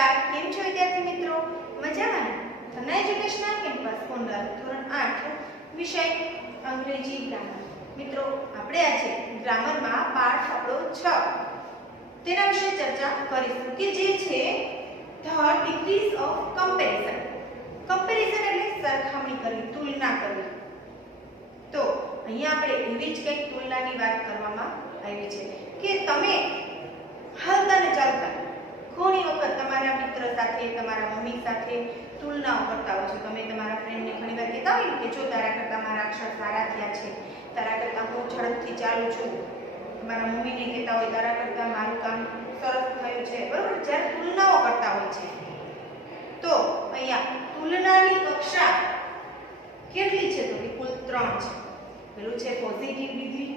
નમસ્કાર, કેમ છો વિદ્યાર્થી મિત્રો? મજામાં ને? ધના એજ્યુકેશનલ કેમ્પસ ગોંડલ ધોરણ 8 વિષય અંગ્રેજી ગ્રામર. મિત્રો આપણે આજે ગ્રામરમાં પાઠ આપણો 6 તેના વિશે ચર્ચા કરીશું કે જે છે the degrees of comparison. Comparison એટલે સરખામણી કરવી, તુલના કરવી. તો અહીંયા આપણે એવી જ કંઈક તુલનાની વાત કરવામાં આવી છે કે તમે હાલતા ને ચાલતા ઘણી વખત તમારા મિત્ર સાથે, તમારા મમ્મી સાથે તુલનાઓ કરતા હો છો. તમે તમારા ફ્રેન્ડને ઘણીવાર કહેતા હોય કે જો તારા કરતાં મારા અક્ષર સારા થયા છે, તારા કરતાં હું ઝડપથી ચાલું છું. તમારા મમ્મીને કહેતા હોય તારા કરતાં મારું કામ સરસ થયું છે, બરોબર? જ્યારે તુલનાઓ કરતા હોય છે તો અહીંયા તુલનાની કક્ષા કેટલી છે? તો કે કુલ 3 છે. પેલું છે પોઝિટિવ ડિગ્રી,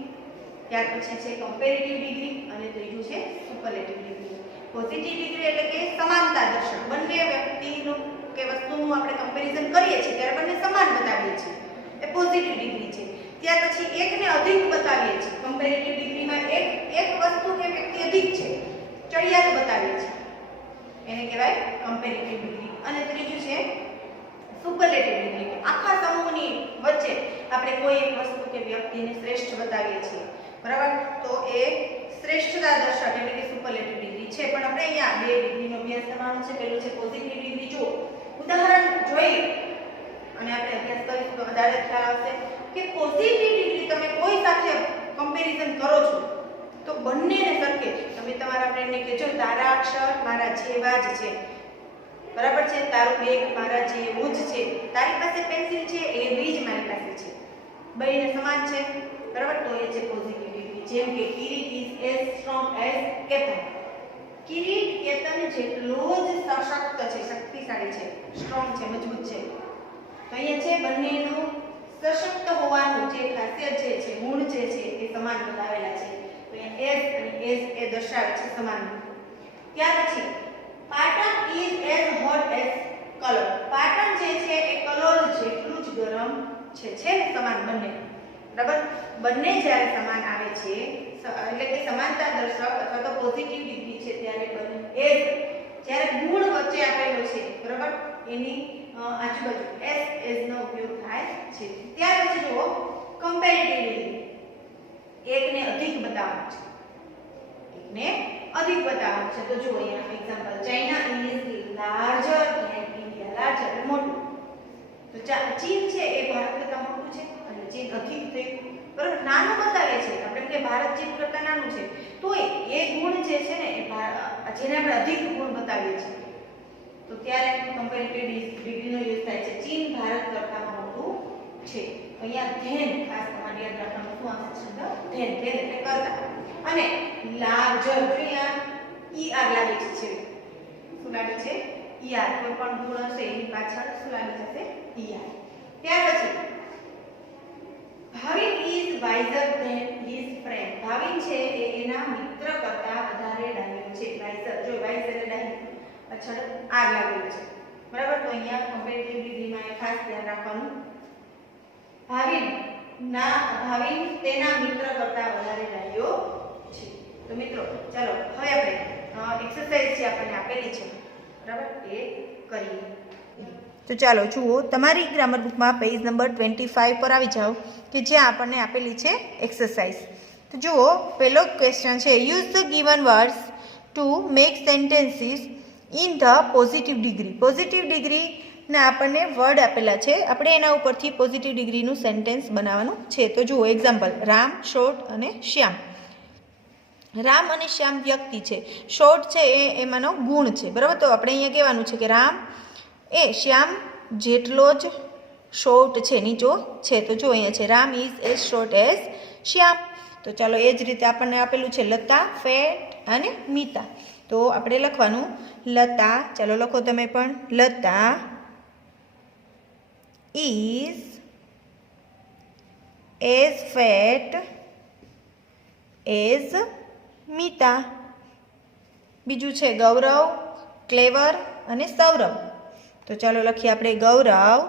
ત્યાર પછી છે કમ્પેરેટિવ ડિગ્રી અને ત્રીજું છે સુપરલેટિવ ડિગ્રી. પોઝિટિવ ડિગ્રી એટલે કે સમાનતા દર્શક. બંને વ્યક્તિનું કે વસ્તુનું આપણે કમ્પેરિઝન કરીએ છીએ ત્યારે બંને સમાન બતાવીએ છીએ, એ પોઝિટિવ ડિગ્રી છે. ત્યાર પછી એકને અધિક બતાવીએ છીએ. કમ્પેરેટિવ ડિગ્રીમાં એક વસ્તુ કે વ્યક્તિ અધિક છે, ચડિયાત બતાવીએ છીએ, એને કહેવાય કમ્પેરેટિવ ડિગ્રી. અને ત્રીજું છે સુપરલેટિવ ડિગ્રી. આખા સમૂહની વચ્ચે આપણે કોઈ એક વસ્તુ કે વ્યક્તિને શ્રેષ્ઠ બતાવીએ છીએ, બરાબર? તો એ શ્રેષ્ઠતા દર્શક એટલે કે સુપરલેટિવ ડિગ્રી છે. પણ આપણે અહીંયા 2 ડિગ્રીનો અભ્યાસ કરવાનો છે. પહેલું છે પોઝિટિવ ડિગ્રી. જો ઉદાહરણ જોઈ અને આપણે અભ્યાસ કરીશું તો વધારે ખ્યાલ આવશે કે પોઝિટિવ ડિગ્રી તમે કોઈ સાથે કમ્પેરિઝન કરો છો તો બંનેને સરખે તમે તમારા ફ્રેન્ડને કહેજો તારા અક્ષર મારા જેવા જ છે, બરાબર છે? તારું બેગ મારા જેવું જ છે, તારી પાસે પેન્સિલ છે એવી જ મારી પાસે છે, બંને સમાન છે, બરાબર? તો એ છે પોઝિટિવ ડિગ્રી. જેમ કે Kirit is as strong as Ketan. Kirit Ketan જેટલો જ સશક્ત છે, શક્તિશાળી છે, સ્ટ્રોંગ છે, મજબૂત છે. તો અહીંયા છે બંનેનું સશક્ત હોવાનું જે ખાસિયત જે છે, ગુણ જે છે એ સમાન બતાવેલા છે. તો અહીંયા એઝ અને એઝ એ દર્શાવે છે સમાન. ત્યાર પછી Patan is as hot as colour. Patan જે છે એ કલર જેટલું જ ગરમ છે ને સમાન બંને, બરાબર? બંને જ્યારે સમાન આવે છે એટલે કે સમાનતા દર્શક અથવા તો પોઝિટિવ ડિગ્રી છે ત્યારે બંને એઝ જ્યારે ગુણ વચ્ચે આપેલો છે, બરાબર, એની આજુબાજુ એઝ નો ઉપયોગ થાય છે. ત્યાર પછી જુઓ કમ્પેરેટિવ ડિગ્રી. એકને અધિક બતાવવાનું છે, એકને અધિક બતાવવાનું છે. તો જુઓ અહીંયા example, China is larger than India. Larger એટલે મોટું. તો ચીન છે એ ભારત કરતાં મોટું છે અને ચીન અધિક થયું, બરાબર? નાનું બતાવે છે આપણે કે ભારત ચીન કરતાં નાનું છે, તોય એ ગુણ જે છે ને એ જેને આપણે અધિક ગુણ બતાવીએ છીએ તો ત્યારે કમ્પેરેટિવ ડિગ્રીનો યુઝ થાય છે. ચીન ભારત કરતાં મોટું છે. અહીંયા ધેન ખાસ તમારે યાદ રાખવાનું શું આવશે શબ્દ? ધેન. ધેન એટલે કરતાં. અને લાર્જર અહીંયા ઈઆર લાગે છે. શું લાગે છે? ઈઆર. કોઈ પણ ગુણ હશે એની પાછળ શું લાગી જશે? ઈઆર. ત્યાર પછી Bhavin is wiser than his friend. Bhavin છે એ એના મિત્ર કરતાં વધારે ડાયો છે. વાઇઝર, જો વાઇઝર એટલે ડાયો, પાછળ આર લાગેલું છે, બરાબર? તો અહીંયા કમ્પેરેટિવ ડિગ્રીમાં એ ખાસ ધ્યાન રાખવાનું. ભાવિન તેના મિત્ર કરતાં વધારે ડાયો છે. તો મિત્રો ચાલો હવે આપણે એક્સરસાઇઝ જે આપણને આપેલી છે, બરાબર, એ કરીએ. તો ચાલો જુઓ તમારી ગ્રામર બુકમાં પેજ નંબર 25 પર આવી જાઓ કે જ્યાં આપણને આપેલી છે એક્સરસાઇઝ. તો જુઓ પહેલો ક્વેશ્ચન છે use the given words to make sentences in the positive degree. Positive ડિગ્રીના આપણને વર્ડ આપેલા છે, આપણે એના ઉપરથી પોઝિટિવ ડિગ્રીનું સેન્ટેન્સ બનાવવાનું છે. તો જુઓ એક્ઝામ્પલ, રામ, શોર્ટ અને શ્યામ. રામ અને શ્યામ વ્યક્તિ છે, શોર્ટ છે એ એમાંનો ગુણ છે, બરાબર? તો આપણે અહીંયા કહેવાનું છે કે રામ એ શ્યામ જેટલો જ શોર્ટ છે, નીચો છે. તો જો અહીંયા છે Ram is as short as Shyam. તો ચાલો એ જ રીતે આપણને આપેલું છે લતા, ફેટ અને મીતા. તો આપણે લખવાનું લતા, ચાલો લખો તમે પણ, Lata is as fat as Meeta. બીજું છે ગૌરવ, ક્લેવર અને સૌરવ. તો ચાલો લખીએ આપણે Gaurav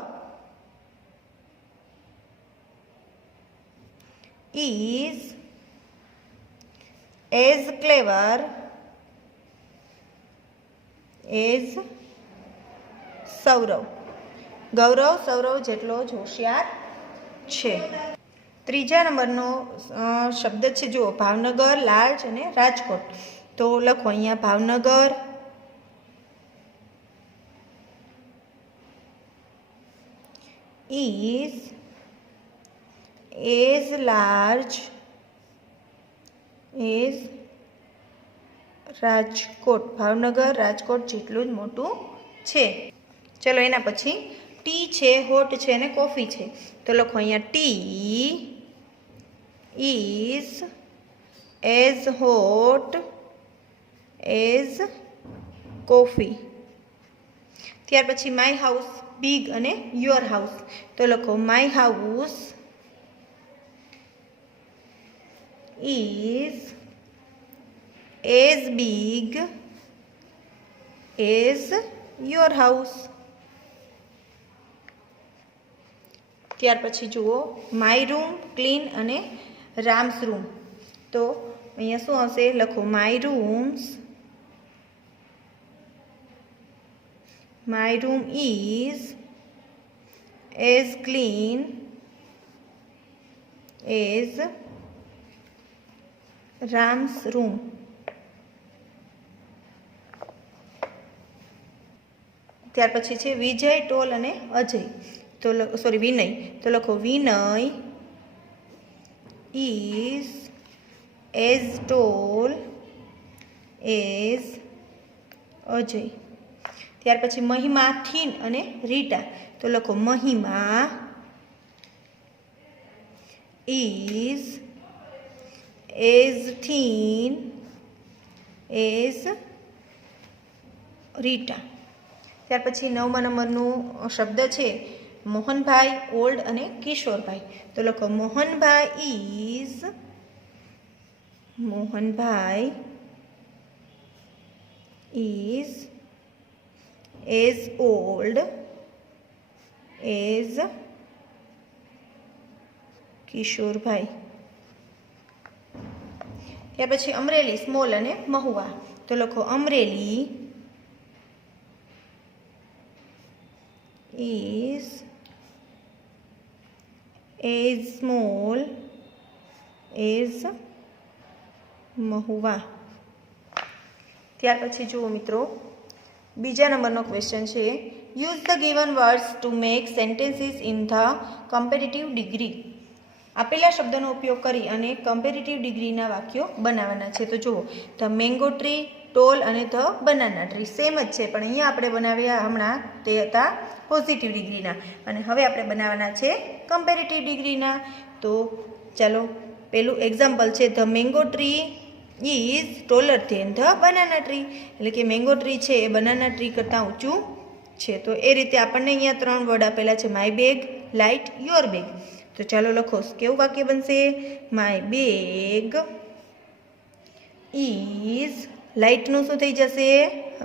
is as clever as Saurav. Gaurav Saurav જેટલો જ હોશિયાર છે. ત્રીજા નંબરનો શબ્દ છે જુઓ, ભાવનગર, લાજ અને રાજકોટ. તો લખો અહીંયા Bhavnagar is as large as Rajkot. Bhavnagar Rajkot જેટલું જ મોટું છે. ચલો એના પછી ટી છે, હોટ છે અને કોફી છે. તો લખો અહીંયા T is as hot as coffee. ત્યાર પછી માય હાઉસ બિગ અને યોર હાઉસ. તો લખો my house is as big as your house. ત્યાર પછી જુઓ માય રૂમ ક્લીન અને રામ્સ રૂમ. તો અહીંયા શું આવશે? લખો my room is as clean as Ram's room. ત્યાર પછી છે વિજય, ટોલ અને અજય. તો વિનય. તો લખો Vinay is as tall as Ajay. ત્યાર પછી મહિમા, થીન અને રીટા. તો લખો Mahima is as thin as Rita. ત્યાર પછી 9મા નંબરનું શબ્દ છે મોહનભાઈ, ઓલ્ડ અને કિશોરભાઈ. તો લખો Mohanbhai is as old as Kishorbhai. ત્યાર પછી અમરેલી, સ્મોલ અને મહુવા. તો લખો Amreli is as small as Mahuva. ત્યાર પછી જુઓ મિત્રો, બીજા નંબરનો ક્વેશ્ચન છે use the given words to make sentences in the comparative degree. આપેલા શબ્દોનો ઉપયોગ કરી અને કમ્પેરેટિવ ડિગ્રીના વાક્યો બનાવવાના છે. તો જુઓ ધ મેંગો ટ્રી, ટોલ અને ધ બનાના ટ્રી સેમ જ છે, પણ અહીંયા આપણે બનાવ્યા હમણાં તે હતા પોઝિટિવ ડિગ્રીના, અને હવે આપણે બનાવવાના છે કમ્પેરેટિવ ડિગ્રીના. તો ચાલો પેલું એક્ઝામ્પલ છે the mango tree is taller than the banana tree. એટલે કે મેંગો ટ્રી છે એ બનાના ટ્રી કરતાં ઊંચું છે. તો એ રીતે આપણને અહીંયા 3 વર્ડ આપેલા છે my bag, light, your bag. તો ચાલો લખો કેવું વાક્ય બનશે? માય બેગ ઇઝ, લાઇટનું શું થઈ જશે?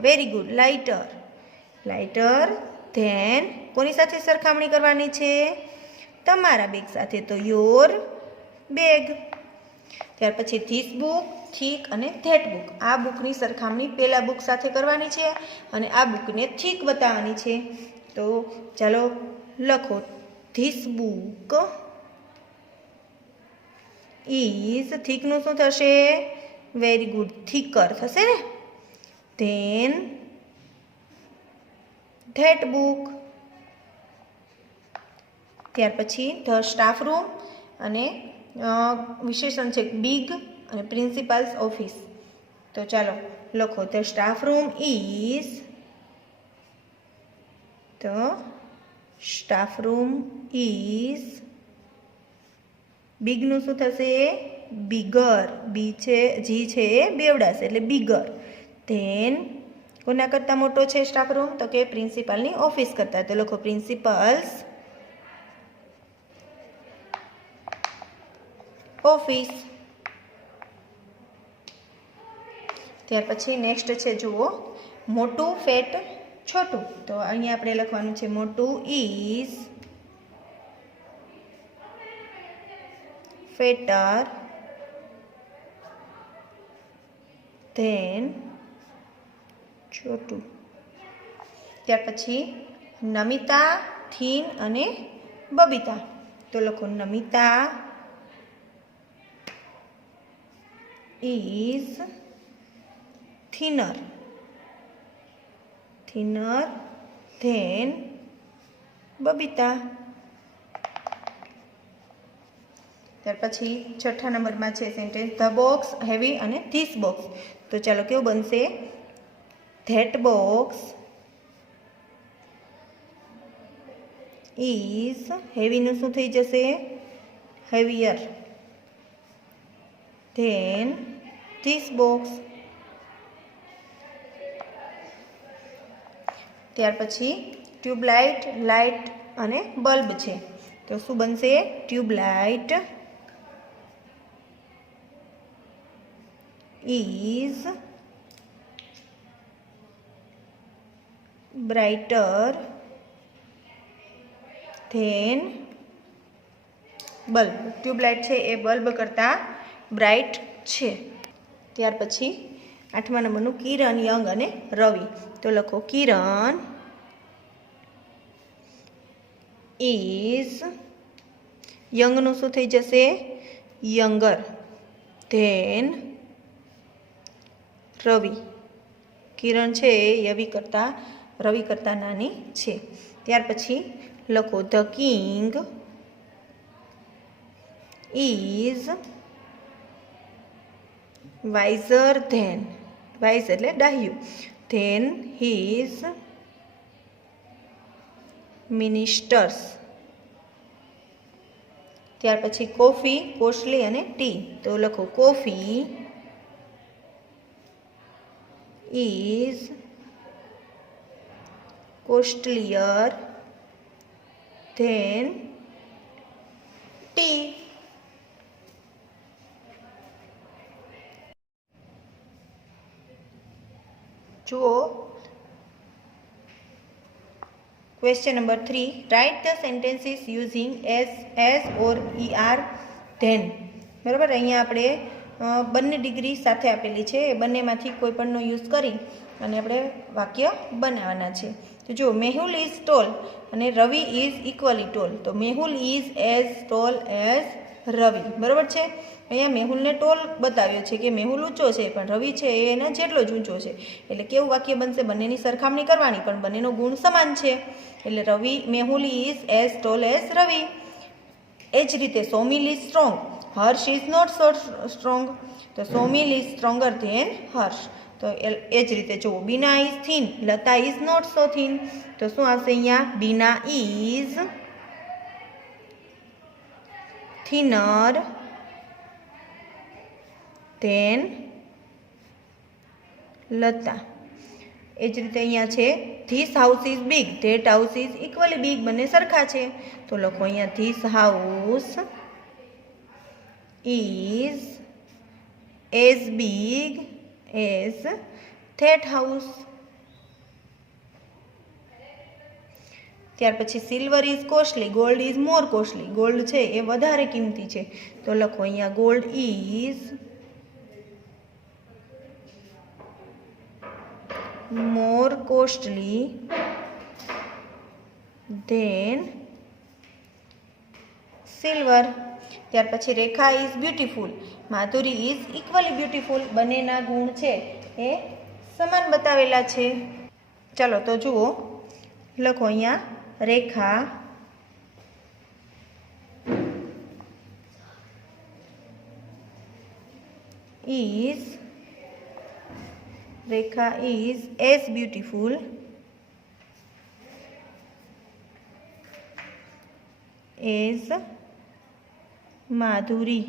વેરી ગુડ, લાઇટર ધેન કોની સાથે સરખામણી કરવાની છે? તમારા બેગ સાથે. તો યોર બેગ. ત્યાર પછી ધીસ બુક, થીક અને ધેટ બુક. આ બુકની સરખામણી પેલા બુક સાથે કરવાની છે અને આ બુકને થીક બતાવવાની છે. તો ચાલો લખો ધીસ બુક ઇઝ, થીકનું શું થશે? વેરી ગુડ, થીકર થશે ને. Then that book. ત્યાર પછી ધ સ્ટાફ રૂમ અને વિશેષણ છે બિગ અને પ્રિન્સિપાલ્સ ઓફિસ. તો ચાલો લખો ધ સ્ટાફ રૂમ ઇઝ બિગનું શું થશે? બિગર. બી છે, જી છે એ બેવડાશે એટલે બિગર. ધેન કોના કરતાં મોટો છે સ્ટાફ રૂમ? તો કે પ્રિન્સિપાલની ઓફિસ કરતાં. તો લખો પ્રિન્સિપલ્સ ઓફિસ. ત્યાર પછી નેક્સ્ટ છે જુઓ મોટું, ફેટ, છોટું. તો અહીંયા આપણે લખવાનું છે મોટું ઇઝ ફેટર ધેન છોટું. ત્યાર પછી નમિતા, થીન અને બબીતા. તો લખો Namita is thinner than Babita. ત્યાર પછી છઠ્ઠા નંબરમાં છે સેન્ટેન્સ ધ બોક્સ હેવી અને ધીસ બોક્સ. તો ચાલો કેવું બનશે? ધેટ બોક્સ ઇઝ, હેવીનું શું થઈ જશે? Heavier than this box. ત્યાર પછી ટ્યુબલાઇટ, લાઇટ અને બલ્બ છે. તો શું બનશે? Tube light is brighter than bulb. Tube light છે એ બલ્બ કરતાં બ્રાઇટ છે. ત્યાર પછી આઠમા નંબરનું કિરણ, યંગ અને રવિ. તો લખો કિરણ ઇઝ, યંગનું શું થઈ જશે? યંગર ધેન રવિ. કિરણ છે એ રવિ કરતાં નાની છે. ત્યાર પછી લખો the king is wiser than, wise એટલે ડાહ્યું, ધેન હીઝ મિનિસ્ટર્સ. ત્યાર પછી કોફી, કોસ્ટલી અને ટી. તો લખો coffee is costlier than tea. જુઓ question number 3. Write the sentences using as or ER than. બરાબર, અહીંયા આપણે બંને ડિગ્રી સાથે આપેલી છે, એ બંનેમાંથી કોઈ પણનો યુઝ કરી અને આપણે વાક્ય બનાવવાના છે. તો જો મેહુલ ઇઝ ટોલ અને રવિ ઇઝ ઇક્વલી ટોલ. તો Mehul is as tall as Ravi. બરાબર છે. અહીંયા મેહુલને ટોલ બતાવ્યો છે કે મેહુલ ઊંચો છે, પણ રવિ છે એ એના જેટલો જ ઊંચો છે. એટલે કેવું વાક્ય બનશે? બંનેની સરખામણી કરવાની, પણ બંનેનો ગુણ સમાન છે. એટલે Mehul is as tall as Ravi. એ જ રીતે Somil is strong, Harsh is not so strong. તો Somil is stronger than Harsh. તો એ જ રીતે જુઓ Bina is thin, Lata is not so thin. તો શું આવશે અહીંયા? Bina is thinner than Lata. એ જ રીતે અહીંયા છે this house is big, that house is equally big. બંને સરખા છે. તો લખો અહીંયા this house is as big as that house. ત્યાર પછી silver is costly, gold is more costly. Gold છે એ વધારે કિંમતી છે. તો લખો અહીંયા gold is more costly than silver. ત્યાર પછી Rekha is beautiful, Madhuri is equally beautiful. બંનેના ગુણ છે એ સમાન બતાવેલા છે. ચાલો તો જુઓ, લખો અહીંયા Rekha is as beautiful as Madhuri.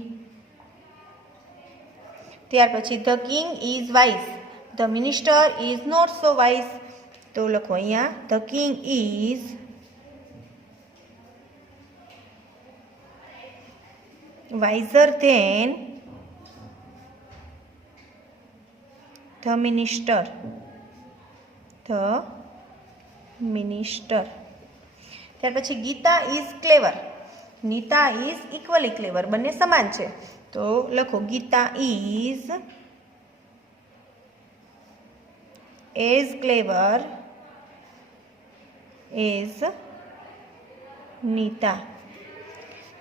ત્યાર પછી the king is wise, the minister is not so wise. તો લખો અહીંયા the king is wiser than the minister. ત્યાર પછી Gita is clever, Nita is equally clever. બંને સમાન છે. તો લખો Gita is as clever as Nita.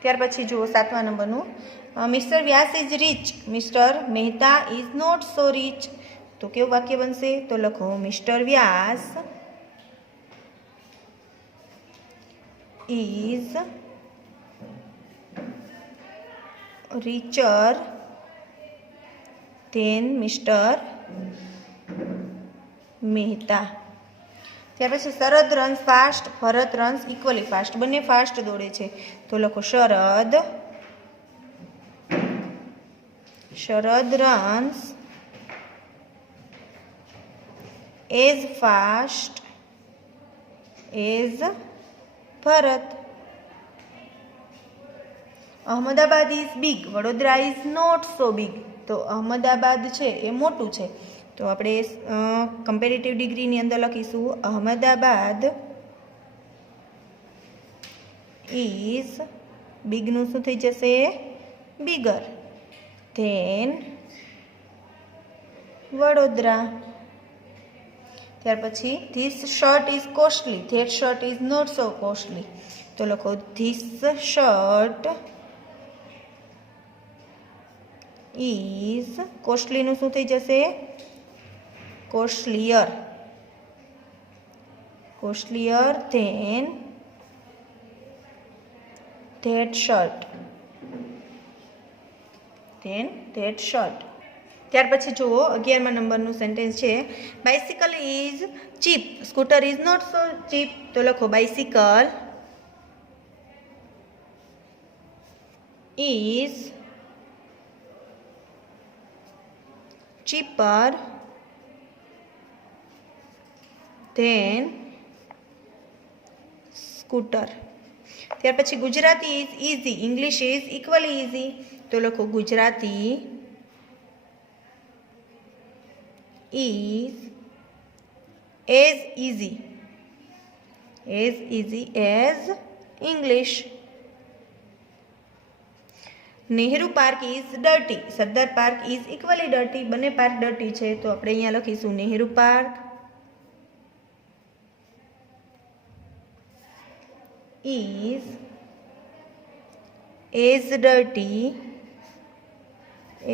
ત્યાર પછી જુઓ 7મા નંબરનું, mister Vyas is rich, mister Mehta is not so rich. તો કેવું વાક્ય બનશે? તો લખો mister Vyas is richer than Mr. Mehta. ત્યાર પછી Sharad runs fast, Bharat runs equally fast. બંને ફાસ્ટ દોડે છે. તો લખો Sharad runs as fast as Bharat. Ahmedabad is big, Vadodara is not so big. તો અહમદાબાદ છે એ મોટું છે, તો આપણે કમ્પેરેટિવ ડિગ્રીની અંદર લખીશું અહમદાબાદ ઇઝ, બિગનું શું થઈ જશે? Bigger than Vadodara. ત્યાર પછી this shirt is costly, that shirt is not so costly. તો લખો ધીસ શર્ટ ઇઝ, કોસ્ટલીનું શું થઈ જશે? કોસ્ટલીયર ધેન ધેટ શર્ટ ત્યાર પછી જુઓ 11મા નંબરનું સેન્ટેન્સ છે, bicycle is cheap, scooter is not so cheap. તો લખો bicycle is cheaper than scooter. ત્યાર પછી Gujarati is easy, English is equally easy. તો લખો Gujarati is as easy as English. Nehru park is dirty, Sardar park is equally dirty. બંને park dirty છે, તો આપણે અહીંયા લખીશું Nehru park is as dirty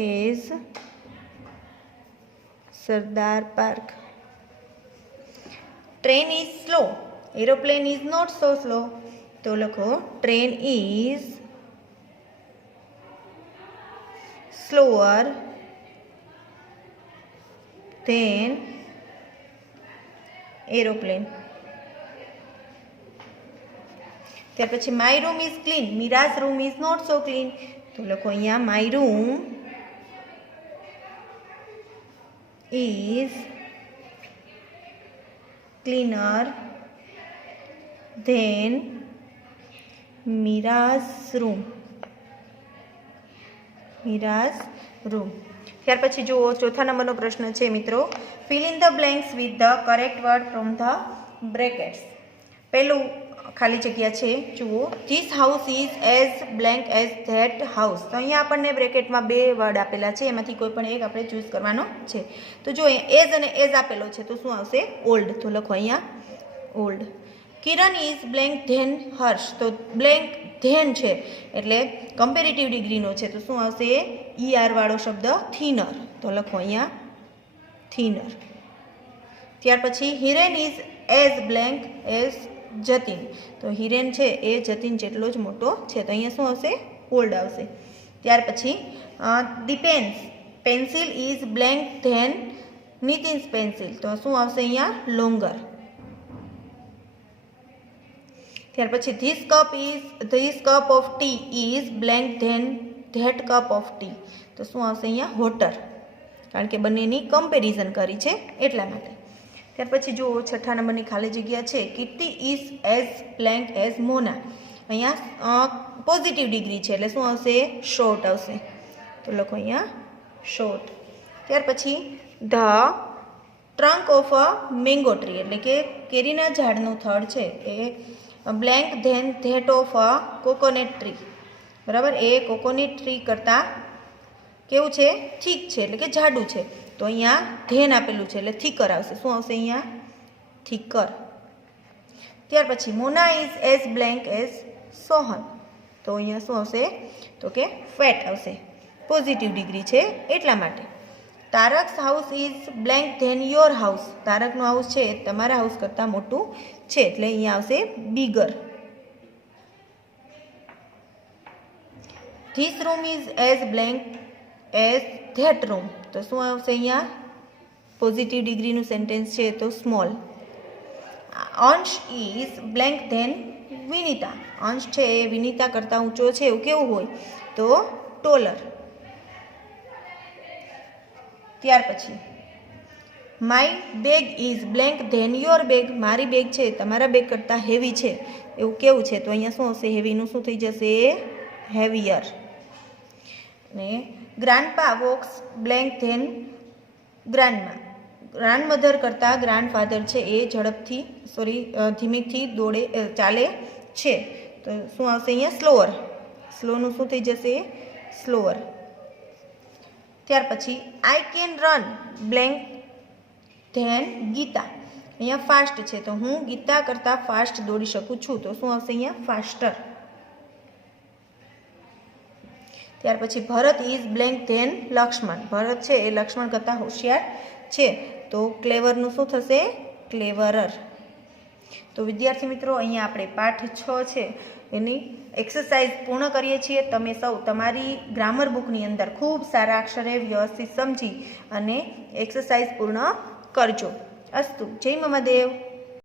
as Sardar park. Train is slow, aeroplane is not so slow. તો લખો train is slower than aeroplane. ત્યાર પછી my room is clean, Meera's room is not so clean. તો લખો અહીંયા my room is cleaner than Meera's room. ત્યાર પછી જુઓ 4થા નંબરનો પ્રશ્ન છે મિત્રો, fill in the blanks with the correct word from the brackets. પહેલું ખાલી જગ્યા છે, જુઓ this house is as blank as that house. તો અહીંયા આપણને બ્રેકેટમાં 2 વર્ડ આપેલા છે, એમાંથી કોઈ પણ એક આપણે ચૂઝ કરવાનો છે. તો જો એઝ અને એઝ આપેલો છે, તો શું આવશે? ઓલ્ડ. તો લખો અહીંયા old. Kiran is blank than Harsh. તો બ્લેન્ક ધેન છે એટલે કમ્પેરેટિવ ડિગ્રીનો છે, તો શું આવશે? ER વાળો શબ્દ થિનર. તો લખો અહીંયા થિનર. ત્યાર પછી Hiren is as blank as Jatin. તો હિરેન છે એ જતીન જેટલો જ મોટો છે, તો અહીંયા શું આવશે? ઓલ્ડ આવશે. ત્યાર પછી Dipen's pencil is blank than Nitin's pencil. તો શું આવશે અહીંયા? લોંગર. ત્યાર પછી this cup of tea is blank than that cup of tea. તો શું આવશે અહીંયા? હોટર. કારણ કે બંનેની કમ્પેરિઝન કરી છે એટલા માટે. ત્યાર પછી જુઓ 6થા નંબરની ખાલી જગ્યા છે, કીર્તિ ઇઝ એઝ બ્લેન્ક એઝ મોના. અહીંયા પોઝિટિવ ડિગ્રી છે એટલે શું આવશે? શોર્ટ આવશે. તો લખો અહીંયા શોર્ટ. ત્યાર પછી the trunk of a mango tree એટલે કે કેરીના ઝાડનું થડ છે એ blank than that of a coconut tree. બરાબર, એ કોકોનટ ટ્રી કરતાં કેવું છે? થીક છે એટલે કે જાડું છે. તો અહીંયા ધેન આપેલું છે એટલે થીકર આવશે. શું આવશે અહીંયા? થીકર. ત્યાર પછી Mona is as blank as Sohan, તો અહીંયા શું આવશે તો કે ફેટ આવશે, પોઝિટિવ ડિગ્રી છે એટલા માટે. Tarak's house is blank than your house, તારકનું હાઉસ છે એ તમારા હાઉસ કરતાં મોટું છે એટલે અહીંયા આવશે bigger. This room is as blank as that room, તો શું આવશે અહીંયા પોઝિટિવ ડિગ્રીનું સેન્ટેન્સ છે તો સ્મોલ. અંશ ઇઝ બ્લેન્ક ધેન વિનિતા, અંશ છે એ વિનિતા કરતાં ઊંચો છે એવું કેવું હોય તો ટોલર. ત્યાર પછી my bag is blank than your bag, મારી બેગ છે તમારા બેગ કરતાં હેવી છે એવું કેવું છે તો અહીંયા શું આવશે હેવીનું શું થઈ જશે હેવિયર. ને grandpa walks blank than grandma, grandmother કરતાં ગ્રાન્ડફાધર છે એ ઝડપથી ધીમેથી ચાલે છે તો શું આવશે અહીંયા સ્લોઅર, સ્લોનું શું થઈ જશે સ્લોઅર. ત્યાર પછી I can run blank than Gita, અહીંયા ફાસ્ટ છે તો હું ગીતા કરતાં ફાસ્ટ દોડી શકું છું તો શું આવશે અહીંયા ફાસ્ટર. ત્યાર પછી ભરત ઇઝ બ્લેન્ક ધેન લક્ષ્મણ, ભરત છે એ લક્ષ્મણ કરતાં હોશિયાર છે તો ક્લેવરનું શું થશે ક્લેવરર. તો વિદ્યાર્થી મિત્રો અહીંયા આપણે પાઠ 6 છે એની એક્સરસાઇઝ પૂર્ણ કરીએ છીએ. તમે સૌ તમારી ગ્રામર બુકની અંદર ખૂબ સારા અક્ષરે વ્યવસ્થિત સમજી અને એક્સરસાઇઝ પૂર્ણ કરજો. અસ્તુ. જય મહાદેવ.